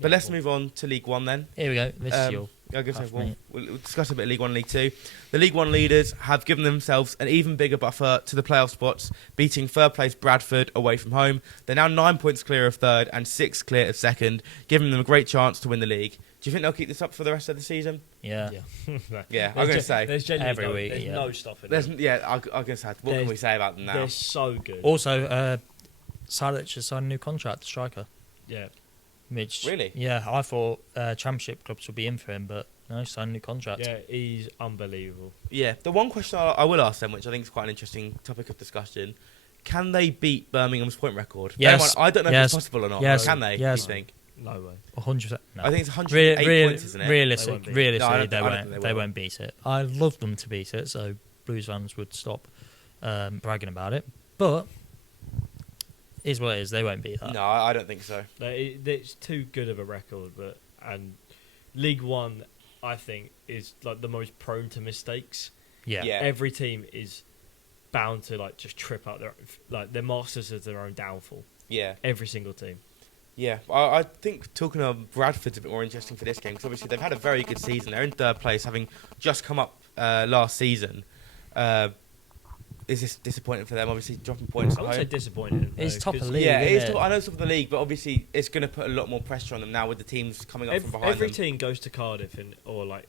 But let's move on to League One then. Here we go. This is your. We'll discuss a bit of League One and League Two. The League One leaders have given themselves an even bigger buffer to the playoff spots, beating third place Bradford away from home. They're now 9 points clear of third and 6 clear of second, giving them a great chance to win the league. Do you think they'll keep this up for the rest of the season? Yeah. Yeah, I'm going to say. There's every no, week. there's Yeah. no stopping I'm them. going to say. What can we say about them now? They're so good. Also, Salic has signed a new contract, the striker. Yeah. Which, Really? Yeah, I thought Championship clubs would be in for him, but no, he signed a new contract. Yeah, he's unbelievable. Yeah, the one question I will ask them, which I think is quite an interesting topic of discussion, can they beat Birmingham's point record? Yes. I don't know if it's possible or not. Yes. Can they? Yes. Do you think? No way. 100%. No. I think it's 108 points, isn't it? Realistically, No, they won't beat it. I'd love them to beat it, so Blues fans would stop bragging about it. But is what it is. They won't beat that. No, I don't think so. It's too good of a record, and League One, I think, is like the most prone to mistakes. Yeah. Every team is bound to like just trip up they're masters of their own downfall. Yeah. Every single team. Yeah, I think talking of Bradford's a bit more interesting for this game because obviously they've had a very good season. They're in third place, having just come up last season. Is this disappointing for them? Obviously, dropping points I at would say home. disappointing. It's though, top of 'cause league. Yeah, it is. isn't I know it's top of the league, but obviously it's going to put a lot more pressure on them now with the teams coming up from behind Every them. team goes to Cardiff or like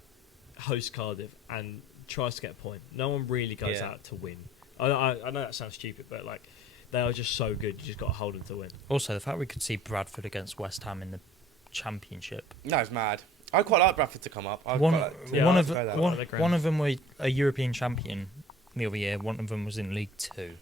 hosts Cardiff and tries to get a point. No one really goes out to win. I know that sounds stupid, but like they are just so good. You just got to hold them to win. Also, the fact we could see Bradford against West Ham in the Championship. No, it's mad. I quite like Bradford to come up. One One of them were a European champion the other year. One of them was in League Two.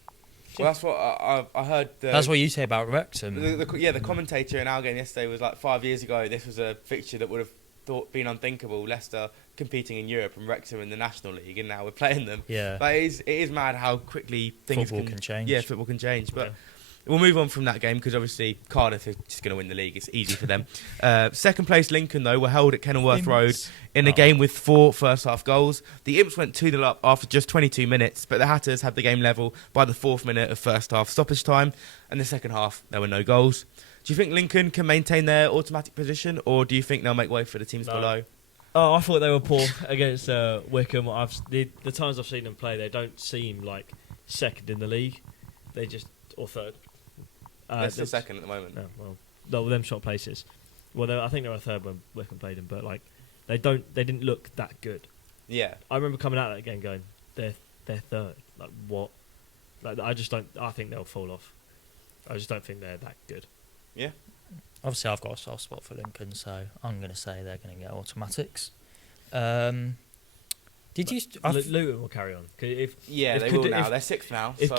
Well, that's what I heard. That's what you say about Wrexham. The commentator in our game yesterday was like 5 years ago. This was a fixture that would have been unthinkable. Leicester competing in Europe and Wrexham in the National League, and now we're playing them. Yeah, but it is mad how quickly things can change. Yeah, football can change. But we'll move on from that game because obviously Cardiff is just going to win the league. It's easy for them. Second place Lincoln though were held at Kenilworth Road in a game with 4 first half goals. The Imps went 2-0 up after just 22 minutes, but the Hatters had the game level by the 4th minute of first half stoppage time, and the second half there were no goals. Do you think Lincoln can maintain their automatic position, or do you think they'll make way for the teams below? Oh, I thought they were poor against Wickham. The times I've seen them play, they don't seem like second in the league. They just or third. They're still second at the moment. No, them shot places. Well, I think they were third when Wickham played them, but like they didn't look that good. Yeah, I remember coming out of that game going, they're third. Like what? Like I just don't. I think they'll fall off. I just don't think they're that good. Yeah. Obviously, I've got a soft spot for Lincoln, so I'm going to say they're going to get automatics. Luton will carry on. They will now. They're 6th now. If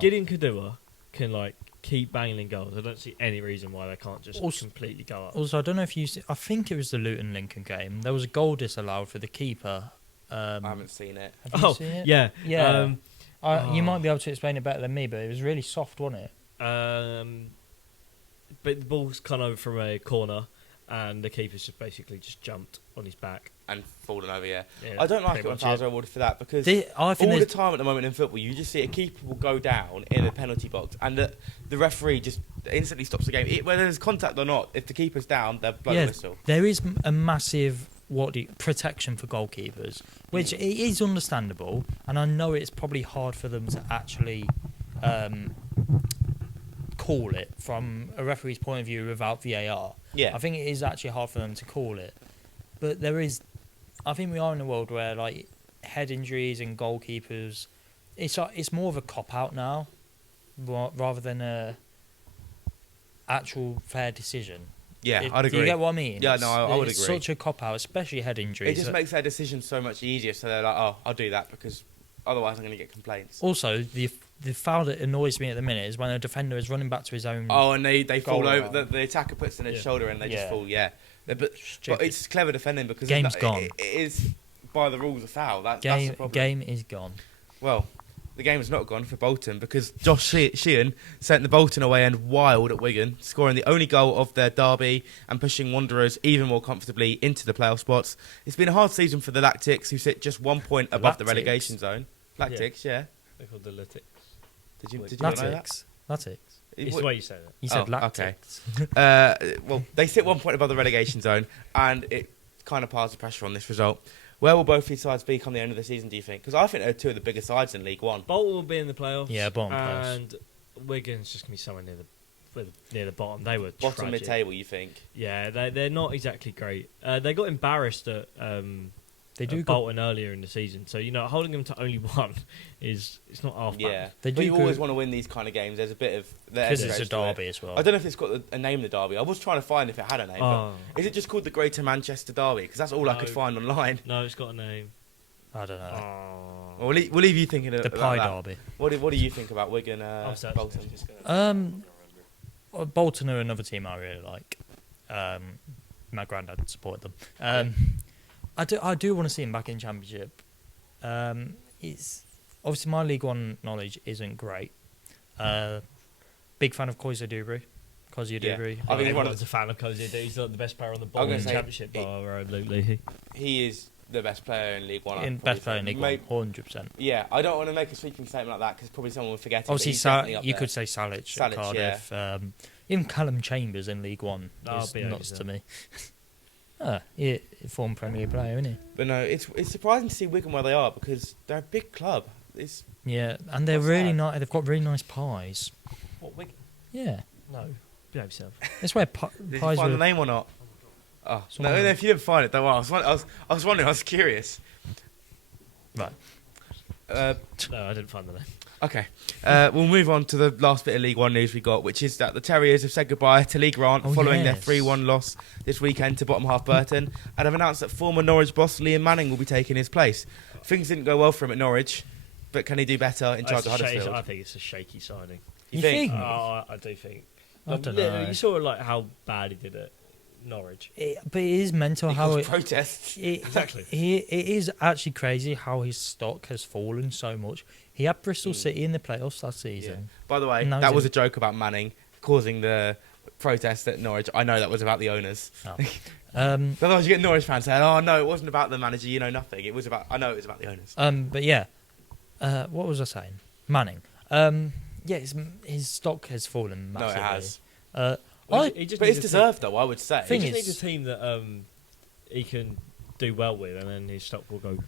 Gideon Kadua can like keep banging in goals, I don't see any reason why they can't just completely go up. Also, I don't know if I think it was the Luton Lincoln game. There was a goal disallowed for the keeper. I haven't seen it. Have you seen it? Yeah. You might be able to explain it better than me, but it was really soft, wasn't it? But the ball's come over from a corner, and the keeper's just basically just jumped on his back and fallen over. Yeah. I don't like it when fouls are awarded for that because all the time at the moment in football, you just see a keeper will go down in a penalty box, and the referee just instantly stops the game, whether there's contact or not. If the keeper's down, they're blowing the whistle. There is a massive protection for goalkeepers, which it is understandable, and I know it's probably hard for them to actually call it from a referee's point of view without VAR. Yeah. I think it is actually hard for them to call it. But I think we are in a world where like head injuries and goalkeepers, it's more of a cop-out now rather than a actual fair decision. Yeah, I'd agree. Do you get what I mean? Yeah, I would agree. It's such a cop-out, especially head injuries. It just makes their decision so much easier, so they're like, oh, I'll do that because otherwise I'm going to get complaints. Also, the foul that annoys me at the minute is when a defender is running back to his own. Oh, and they fall over. The attacker puts in his shoulder and they just fall. Yeah, but it's clever defending because game's gone. It is by the rules a foul. That's the problem. Game is gone. Well, the game is not gone for Bolton because Josh Sheehan sent the Bolton away end wild at Wigan, scoring the only goal of their derby and pushing Wanderers even more comfortably into the playoff spots. It's been a hard season for the Lactics, who sit just 1 point above the relegation zone. Lactics, yeah. They're called the Latics. Did you not know that? Latics. It's the way you said it. You said Oh, okay. lactics. Well, they sit 1 point above the relegation zone, and it kind of piles the pressure on this result. Where will both these sides be come the end of the season, do you think? Because I think they're two of the biggest sides in League One. Bolton will be in the playoffs. Yeah, bottom place. And Wigan's just going to be somewhere near the bottom. They were Bottom tragic. mid-table, you think? Yeah, they're not exactly great. They got embarrassed at Bolton earlier in the season. So, holding them to only one it's not half bad. Yeah. They But do you go- always want to win these kind of games. There's a bit of... Because it's a derby as well. I don't know if it's got a name, the derby. I was trying to find if it had a name. Oh. But is it just called the Greater Manchester Derby? Because that's all I No. could find online. No, it's got a name. I don't know. Oh. Well, we'll leave you thinking The about Pie that. Derby. What do you think about Wigan, I'll search Bolton? Bolton are another team I really like. My granddad supported them. I do want to see him back in Championship. It's obviously my League One knowledge isn't great. Big fan of Koizo Dubry. Koizo Yeah. Dubry. I think Everyone's a fan of Cozy. He's not the best player on the ball I'm in gonna the say Championship bar, Luke. He is the best player in League One. I'd Best probably player in say. League One, 100%. Yeah, I don't want to make a sweeping statement like that because probably someone will forget it. but Obviously, he's definitely up you there. could say Salic at Salic, Cardiff. Even Callum Chambers in League One I'll is be nuts honest, to me. Yeah, former Premier player, isn't he? But no, it's surprising to see Wigan where they are because they're a big club. It's Yeah, and they're What's really that? nice. They've got really nice pies. What, Wigan? Yeah, No. Behave yourself. that's where did you pies find were. the name or not? Oh, So- no, if you didn't find it, don't worry. I was wondering. I was curious. Right. No, I didn't find the name. Okay, we'll move on to the last bit of League One news we got, which is that the Terriers have said goodbye to Lee Grant following their 3-1 loss this weekend to bottom half Burton, and have announced that former Norwich boss Liam Manning will be taking his place. Things didn't go well for him at Norwich, but can he do better in charge of Huddersfield? I think it's a shaky signing. You think? I do think. I don't know. You saw how bad he did at Norwich. But it is mental He how caused it, protests. Exactly. it is actually crazy how his stock has fallen so much. He had Bristol City in the playoffs last Yeah. season. By the way, And now that he's was in- a joke about Manning causing the protests at Norwich. I know that was about the owners. Oh. Otherwise, you get Norwich fans saying, "Oh no, it wasn't about the manager. You know nothing. It was about. I know it was about the owners." But yeah, what was I saying? Manning. Yeah, his stock has fallen No, massively. it has. He just But needs it's a deserved, though. I would say. He Thing just is- needs a team that he can do well with, and then his stock will go.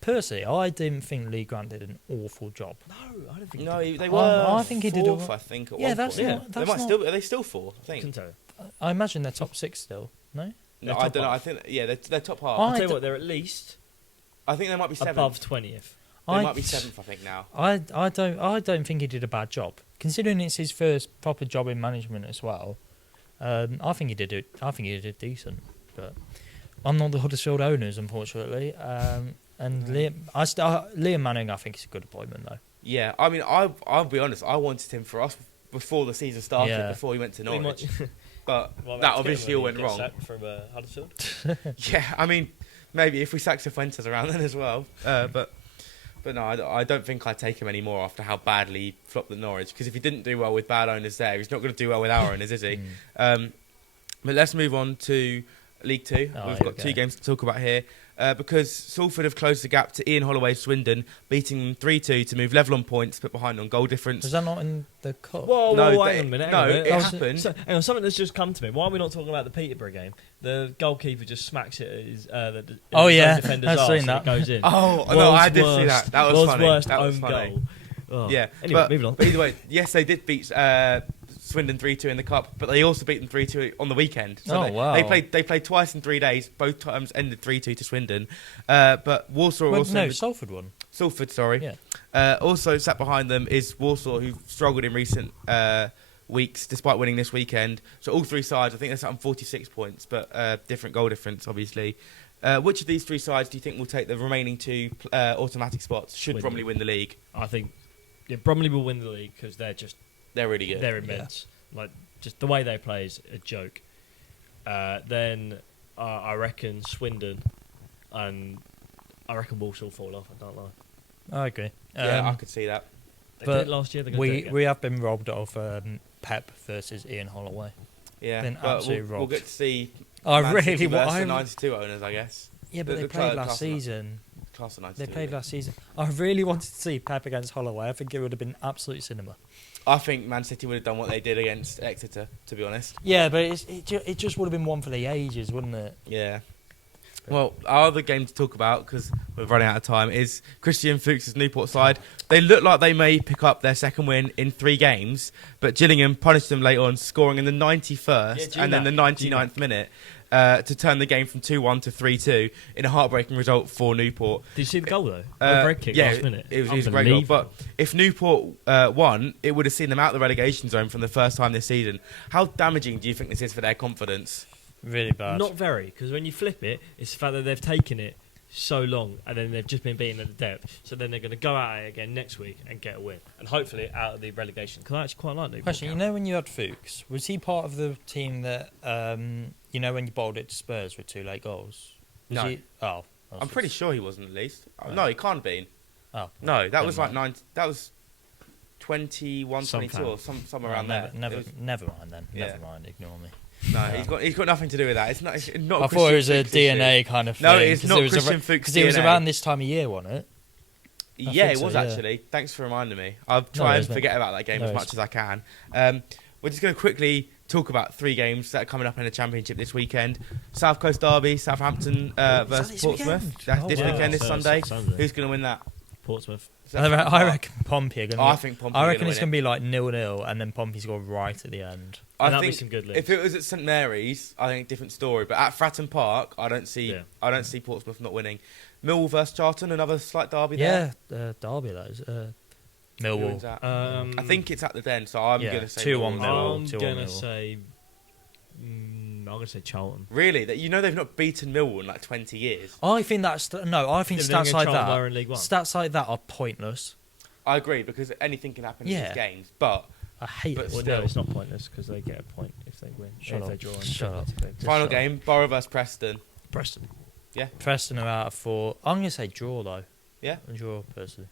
Personally, I didn't think Lee Grant did an awful job. No, I don't think. No, he they were. I think he did fourth, all- I think. At Yeah, one that's point. not- They that's might not- still. Are they still fourth? I can think. tell. I imagine they're top 6 still. No? No, They're I top don't know. I half. think. Yeah, they're top half. I I'll tell you d- what, they're at least I think they might be seventh. above 20th. They I might be seventh. I think now. I don't think he did a bad job, considering it's his first proper job in management as well. I think he did it. I think he did decent, but I'm not the Huddersfield owners, unfortunately. And Liam Manning, I think, is a good appointment though. Yeah, I mean, I'll be honest. I wanted him for us before the season started, Yeah. before he went to We Norwich. might- But Well, that that's obviously good all when went he gets wrong. sacked from Huddersfield. Yeah, I mean, maybe if we sack Fuentes around then as well. But no, I don't think I'd take him anymore after how badly he flopped at Norwich. Because if he didn't do well with bad owners there, he's not going to do well with our owners, is he? But let's move on to League Two. Oh, We've here got we two go. games to talk about here. Because Salford have closed the gap to Ian Holloway's Swindon, beating them 3-2 to move level on points, but behind on goal difference. Was that not in the cup? Whoa, No, hang on a minute. no, hang on a minute. it I was- happened. hang on, something that's just come to me. Why are we not talking about the Peterborough game? The goalkeeper just smacks it at his, Oh, his yeah, defender's I've arse seen and that. it goes in. Oh, no, World's I did see worst- that. That was world's funny. worst That was own funny. goal. Oh. Yeah. Anyway, but, moving on. But either way, yes, they did beat Swindon 3-2 in the cup, but they also beat them 3-2 on the weekend. So Oh, they, wow. They played twice in 3 days. Both times ended 3-2 to Swindon. But Warsaw Well, also... no, Salford won. Salford, sorry. Yeah. Also sat behind them is Warsaw, who've struggled in recent weeks, despite winning this weekend. So all 3 sides, I think they're sat on 46 points, but different goal difference, obviously. Which of these 3 sides do you think will take the remaining 2 automatic spots? Should Swindon. Bromley win the league? I think Bromley will win the league because They're really good. they're immense. Like, just the way they play is a joke. Then I reckon Swindon, and I reckon Walsall fall off. I don't lie. I agree. Yeah, I could see that. They But did it last year. They're gonna do it again. we have been robbed of Pep versus Ian Holloway. Yeah, Been but absolutely we'll robbed. get to see I Man really City want. versus the 92 owners, I guess. Yeah, but the they played class last of- season. Class of 92. They played last season. I really wanted to see Pep against Holloway. I think it would have been absolute cinema. I think Man City would have done what they did against Exeter, to be honest. Yeah, but it just would have been one for the ages, wouldn't it? Yeah. Well, our other game to talk about, because we're running out of time, is Christian Fuchs' Newport side. They look like they may pick up their second win in 3 games, but Gillingham punished them late on, scoring in the 91st and then the 99th minute to turn the game from 2-1 to 3-2 in a heartbreaking result for Newport. Did you see the goal, though? A red kick last minute. It was a great goal. But if Newport won, it would have seen them out of the relegation zone from the first time this season. How damaging do you think this is for their confidence? Really bad. Not very, because when you flip it, it's the fact that they've taken it so long and then they've just been beaten at the depth. So then they're going to go at it again next week and get a win. And hopefully out of the relegation. Because I actually quite like Newport. Question, you know when you had Fuchs, was he part of the team that, you know when you bowled it to Spurs with 2 late goals? Was No. He? Oh. I'm pretty sure he wasn't at least. Right. No, he can't have been. Oh. No, that was Never like 9. That was 21, 22 or somewhere around there. Never mind then. Yeah. Never mind. Ignore me. No, he's got nothing to do with that. It's not. I thought it was a DNA kind of thing. No, it's not Christian Fuchs. Because it was around this time of year, wasn't it? Yeah, it so, was yeah. actually. Thanks for reminding me. I'll try and forget about that game as much as I can. We're just going to quickly talk about 3 games that are coming up in the Championship this weekend. South Coast Derby, Southampton versus Portsmouth. That's this weekend, this Sunday. Who's going to win that? Portsmouth. I reckon Pompey are going to I think Pompey I reckon are it's going to be like 0-0 and then Pompey's got right at the end. I That'd be think some good if it was at St Mary's, I think different story. But at Fratton Park, I don't see Portsmouth not winning. Millwall versus Charlton, another slight derby there. Yeah, derby that is. Millwall. I think it's at the Den, so I'm going to say 2-1 Millwall. I'm going to say... I'm going to say Charlton. Really? That they've not beaten Millwall in like 20 years? I think I think stats like that. Stats like that are pointless. I agree, because anything can happen in these games. But I hate it. Well, no, it's not pointless because they get a point if they win. Shut if they up. draw. Shut up. Final game, Borough versus Preston. Preston. Yeah. Preston are out of 4. I'm going to say draw though. Yeah. A draw personally.